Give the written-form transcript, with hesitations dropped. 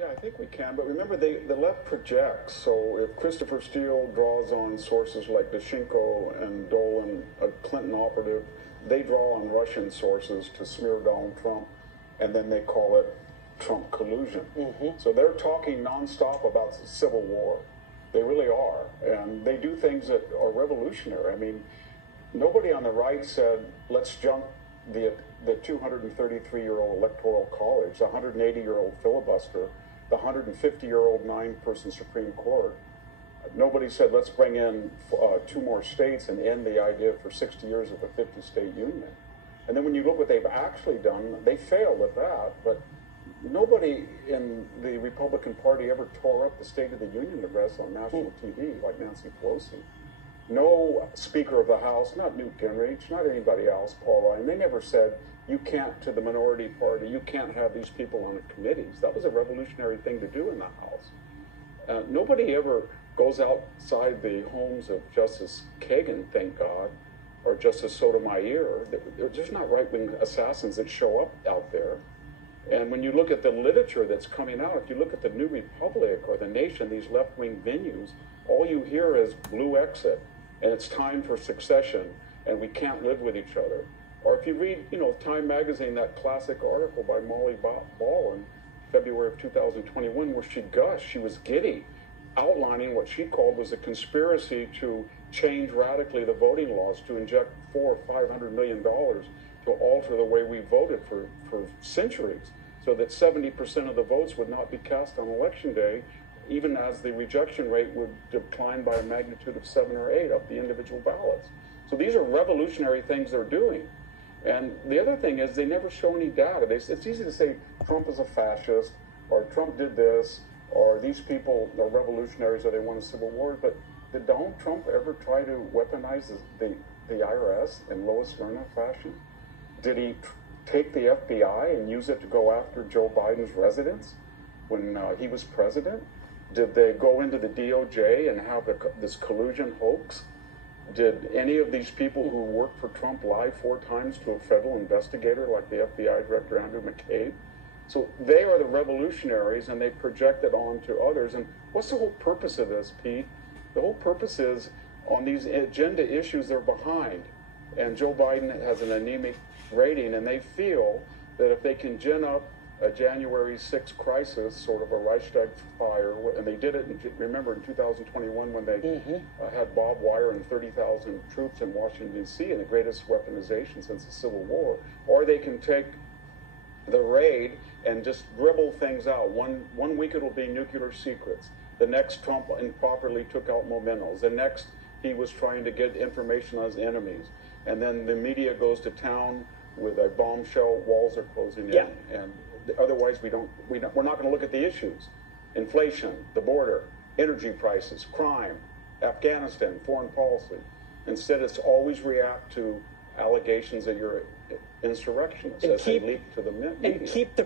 Yeah, I think we can, but remember, the left projects. So if Christopher Steele draws on sources like Doshenko and Dolan, a Clinton operative, they draw on Russian sources to smear Donald Trump, and then they call it Trump collusion. So they're talking nonstop about civil war. They really are, and they do things that are revolutionary. I mean, nobody on the right said, let's junk the 233-year-old Electoral College, the 180-year-old filibuster, the 150-year-old 9-person Supreme Court. Nobody said, let's bring in 2 more states and end the idea for 60 years of a 50-state union. And then when you look what they've actually done, they failed at that, but nobody in the Republican Party ever tore up the State of the Union address on national TV like Nancy Pelosi. No Speaker of the House, not Newt Gingrich, not anybody else, Paul Ryan, they never said, you can't, to the minority party, you can't have these people on the committees. That was a revolutionary thing to do in the House. Nobody ever goes outside the homes of Justice Kagan, thank God, or Justice Sotomayor. They're just not right-wing assassins that show up out there. And when you look at the literature that's coming out, if you look at the New Republic or the Nation, these left-wing venues, all you hear is blue exit, and it's time for succession, and we can't live with each other. Or if you read, Time Magazine, that classic article by Molly Ball in February of 2021, where she gushed, she was giddy, outlining what she called was a conspiracy to change radically the voting laws, to inject $400 or $500 million to alter the way we voted for centuries, so that 70% of the votes would not be cast on election day, even as the rejection rate would decline by a magnitude of 7 or 8 of the individual ballots. So these are revolutionary things they're doing. And the other thing is they never show any data. It's easy to say Trump is a fascist, or Trump did this, or these people are revolutionaries, or they won a civil war, but did Donald Trump ever try to weaponize the IRS in Lois Lerner fashion? Did he take the FBI and use it to go after Joe Biden's residence when he was president? Did they go into the DOJ and have this collusion hoax? Did any of these people who worked for Trump lie 4 times to a federal investigator like the FBI Director Andrew McCabe? So they are the revolutionaries, and they project it on to others. And what's the whole purpose of this, Pete? The whole purpose is on these agenda issues they're behind. And Joe Biden has an anemic rating, and they feel that if they can gin up a January 6th crisis, sort of a Reichstag fire, and they did it, remember, in 2021 when they had barbed wire and 30,000 troops in Washington, D.C., and the greatest weaponization since the Civil War, or they can take the raid and just dribble things out. One week it'll be nuclear secrets. The next, Trump improperly took out mementos. The next, he was trying to get information on his enemies. And then the media goes to town with a bombshell, walls are closing in. And otherwise we're not going to look at the issues. Inflation, the border, energy prices, crime, Afghanistan, foreign policy. Instead, it's always react to allegations that you're insurrectionists as they leak to the media. And keep the